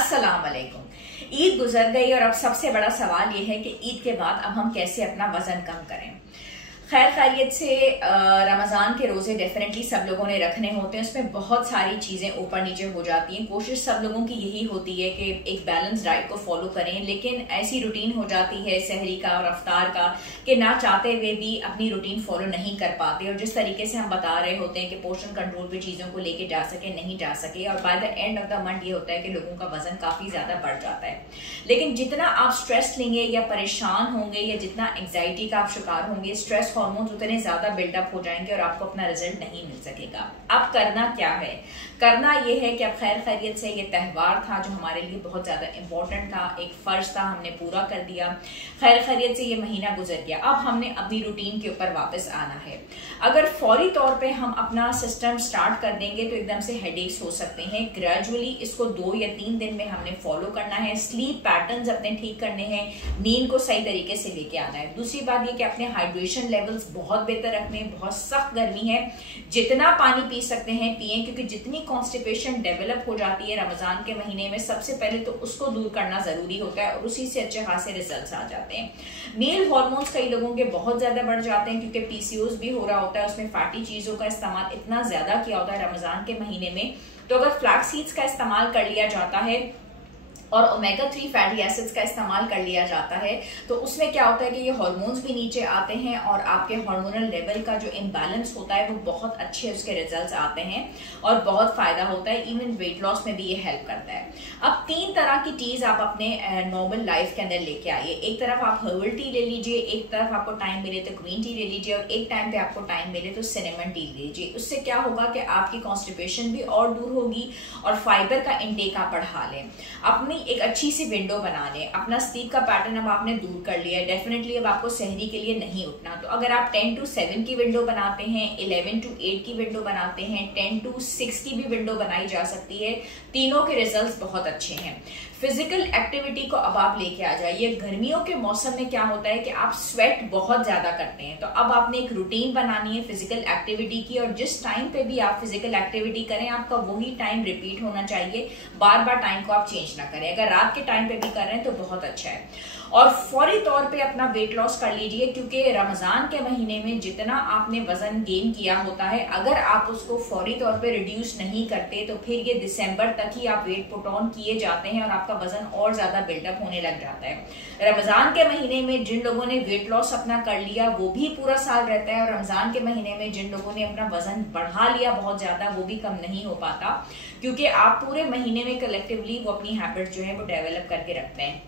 अस्सलाम वालेकुम। ईद गुजर गई और अब सबसे बड़ा सवाल यह है कि ईद के बाद अब हम कैसे अपना वजन कम करें। खैर खैरियत से रमज़ान के रोज़े डेफिनेटली सब लोगों ने रखने होते हैं, उसमें बहुत सारी चीज़ें ऊपर नीचे हो जाती हैं। कोशिश सब लोगों की यही होती है कि एक बैलेंस डाइट को फॉलो करें, लेकिन ऐसी रूटीन हो जाती है सहरी का और अफ्तार का कि ना चाहते हुए भी अपनी रूटीन फॉलो नहीं कर पाते, और जिस तरीके से हम बता रहे होते हैं कि पोषण कंट्रोल पे चीज़ों को लेके जा सके नहीं जा सके, और by the end of the month ये होता है कि लोगों का वजन काफ़ी ज़्यादा बढ़ जाता है। लेकिन जितना आप स्ट्रेस लेंगे या परेशान होंगे या जितना एंग्जाइटी का आप शिकार होंगे, स्ट्रेस हार्मोन्स उतने ज्यादा बिल्डअप हो जाएंगे और आपको अपना रिजल्ट नहीं मिल सकेगा। अब करना क्या है? करना यह है कि अब खैर खैरियत से ये त्यौहार था जो हमारे लिए बहुत ज्यादा इंपॉर्टेंट था, एक फर्ज था, हमने पूरा कर दिया। खैर खैरियत से ये महीना गुजर गया, अब हमने अपनी रूटीन के ऊपर वापस आना है। अगर फौरी तौर पे हम अपना सिस्टम स्टार्ट कर देंगे तो एकदम से हेडेक्स हो सकते हैं। ग्रेजुअली इसको 2 या 3 दिन में हमने फॉलो करना है। स्लीप पैटर्न्स अपने ठीक करने हैं, नींद को सही तरीके से लेके आना है। दूसरी बात ये कि अपने हाइड्रेशन लेवल्स बहुत बेहतर रखने, बहुत सख्त गर्मी है, जितना पानी पी सकते हैं पिएं, क्योंकि जितनी कॉन्स्टिपेशन डेवलप हो जाती है रमजान के महीने में, सबसे पहले तो उसको दूर करना जरूरी होता है और उसी से अच्छे खासे रिजल्ट्स आ जाते हैं। मेल हार्मोन्स कई लोगों के बहुत ज्यादा बढ़ जाते हैं क्योंकि पीसीओएस भी हो रहा होता है, उसमें फैटी चीजों का इस्तेमाल इतना ज्यादा किया होता है रमजान के महीने में। तो अगर फ्लैक्स सीड्स का इस्तेमाल कर लिया जाता है और ओमेगा 3 फैटी एसिड्स का इस्तेमाल कर लिया जाता है तो उसमें क्या होता है कि ये हार्मोन्स भी नीचे आते हैं और आपके हार्मोनल लेवल का जो इम्बैलेंस होता है वो बहुत अच्छे उसके रिजल्ट्स आते हैं और बहुत फायदा होता है। इवन वेट लॉस में भी ये हेल्प करता है। अब 3 तरह की चीज आप अपने नॉर्मल लाइफ के अंदर लेके आइए। एक तरफ आप हर्बल टी ले लीजिए, एक तरफ आपको टाइम मिले तो ग्रीन टी ले लीजिए, और एक टाइम पे आपको टाइम मिले तो सिनेमन टी ले लीजिए। उससे क्या होगा कि आपकी कॉन्स्टिपेशन भी और दूर होगी और फाइबर का इंटेक आप बढ़ा लें। अपनी एक अच्छी सी विंडो बना लें। अपना स्लीप का पैटर्न अब आपने दूर कर लिया है, डेफिनेटली अब आपको सहरी के लिए नहीं उठना। तो अगर आप 10 to 7 की विंडो बनाते हैं, 11 to 8 की विंडो बनाते हैं, 10 to 6 की भी विंडो बनाई जा सकती है, तीनों के रिजल्ट्स बहुत अच्छे हैं। फिजिकल एक्टिविटी को अब आप लेके आ जाइए। गर्मियों के मौसम में क्या होता है कि आप स्वेट बहुत ज्यादा करते हैं, तो अब आपने एक रूटीन बनानी है फिजिकल एक्टिविटी की, और जिस टाइम पे भी आप फिजिकल एक्टिविटी करें आपका वही टाइम रिपीट होना चाहिए, बार बार टाइम को आप चेंज ना करें। अगर रात के टाइम पे भी कर रहे हैं तो बहुत अच्छा है। और फौरी तौर पे अपना वेट लॉस कर लीजिए, क्योंकि रमजान के महीने में जितना आपने वजन गेन किया होता है, अगर आप उसको फौरी तौर पे रिड्यूस नहीं करते तो फिर ये दिसंबर तक ही आप वेट पुट ऑन किए जाते हैं और आपका वजन और ज्यादा बिल्डअप होने लग जाता है। रमजान के महीने में जिन लोगों ने वेट लॉस अपना कर लिया वो भी पूरा साल रहता है, और रमजान के महीने में जिन लोगों ने अपना वजन बढ़ा लिया बहुत ज्यादा वो भी कम नहीं हो पाता, क्योंकि आप पूरे महीने में कलेक्टिवली वो अपनी हैबिट जो है वो डेवलप करके रखते हैं।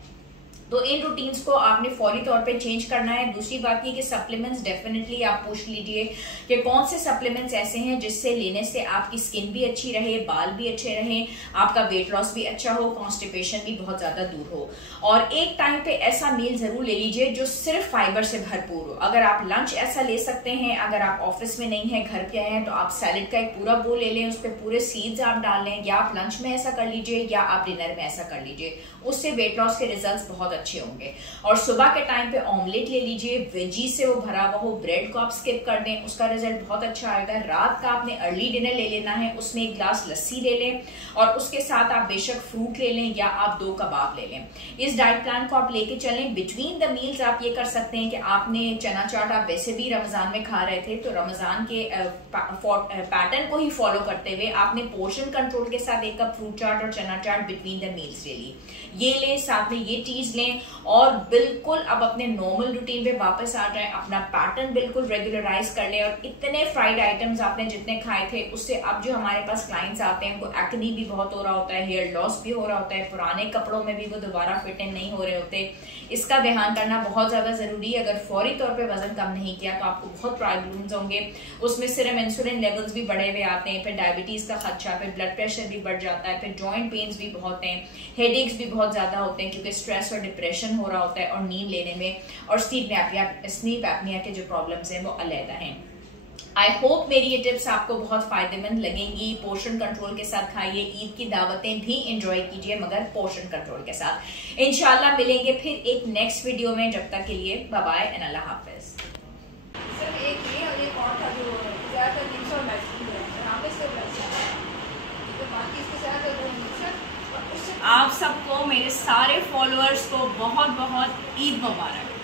तो इन रूटीन्स को आपने फौरी तौर पे चेंज करना है। दूसरी बात ये कि सप्लीमेंट्स डेफिनेटली आप पूछ लीजिए कि कौन से सप्लीमेंट्स ऐसे हैं जिससे लेने से आपकी स्किन भी अच्छी रहे, बाल भी अच्छे रहें, आपका वेट लॉस भी अच्छा हो, कॉन्स्टिपेशन भी बहुत ज्यादा दूर हो। और एक टाइम पे ऐसा मील जरूर ले लीजिए जो सिर्फ फाइबर से भरपूर हो। अगर आप लंच ऐसा ले सकते हैं, अगर आप ऑफिस में नहीं है घर पे हैं तो आप सैलेड का एक पूरा बोल ले लें, उस पर पूरे सीड्स आप डाल लें, या आप लंच में ऐसा कर लीजिए या आप डिनर में ऐसा कर लीजिए, उससे वेट लॉस के रिजल्ट्स बहुत अच्छे होंगे। और सुबह के टाइम पे ऑमलेट ले लीजिए, वेजी से वो भरा हुआ हो, ब्रेड को आप स्किप कर दें, उसका रिजल्ट बहुत अच्छा आएगा। रात का आपने अर्ली डिनर ले लेना है, उसमें 1 ग्लास लस्सी ले लें और उसके साथ आप बेशक फ्रूट ले लें या आप 2 कबाब ले लें। इस डाइट प्लान को आप लेके चलें। बिटवीन द मील्स आप ये कर सकते हैं कि आपने चना चाट आप वैसे भी रमजान में खा रहे थे, तो रमजान के पैटर्न को ही फॉलो करते हुए आपने पोर्शन कंट्रोल के साथ 1 कप फ्रूट चाट और चना चाट बिटवीन द मील्स ले ली। ये लें, साथ में ये चीज लें और बिल्कुल अब अपने नॉर्मल रूटीन पे वापस आ जाएं। अपना पैटर्न बिल्कुल रेगुलराइज कर लें। और इतने फ्राइड आइटम्स आपने जितने खाए थे उससे अब जो हमारे पास क्लाइंट्स आते हैं उनको एक्ने भी बहुत हो रहा होता है, हेयर लॉस भी हो रहा होता है, पुराने कपड़ों में भी वो दोबारा फिट इन नहीं हो रहे होते। इसका ध्यान करना बहुत ज्यादा जरूरी है। अगर फौरी तौर पे वजन कम नहीं किया तो आपको बहुत प्रॉब्लम्स होंगे। उसमें सिर्फ इंसुलिन लेवल्स भी बढ़े हुए आते हैं, फिर डायबिटीज का खर्चा, फिर ब्लड प्रेशर भी बढ़ जाता है, फिर जॉइंट पेन्स भी बहुत हैं, हेडेक्स भी बहुत ज्यादा होते हैं क्योंकि स्ट्रेस और डिप्रेशन हो रहा होता है और नींद लेने में, और स्लीप एपनिया के जो प्रॉब्लम्स हैं वो अलहदा हैं। आई होप मेरी ये टिप्स आपको बहुत फायदेमंद लगेंगी। पोर्शन कंट्रोल के साथ खाइए, ईद की दावतें भी एंजॉय कीजिए मगर पोर्शन कंट्रोल के साथ। इंशाल्लाह मिलेंगे फिर एक नेक्स्ट वीडियो में, जब तक के लिए बाय बाय एंड अल्लाह हाफिज। सिर्फ एक ये और एक और था जो ज़्यादातर मिक्स और मैक्सिमम है, यहाँ पे सिर्फ मैक्सिमम है, तो बाकी इसके साथ मिक्सर और उससे आप सबको, मेरे सारे फॉलोअर्स को बहुत बहुत ईद मुबारक।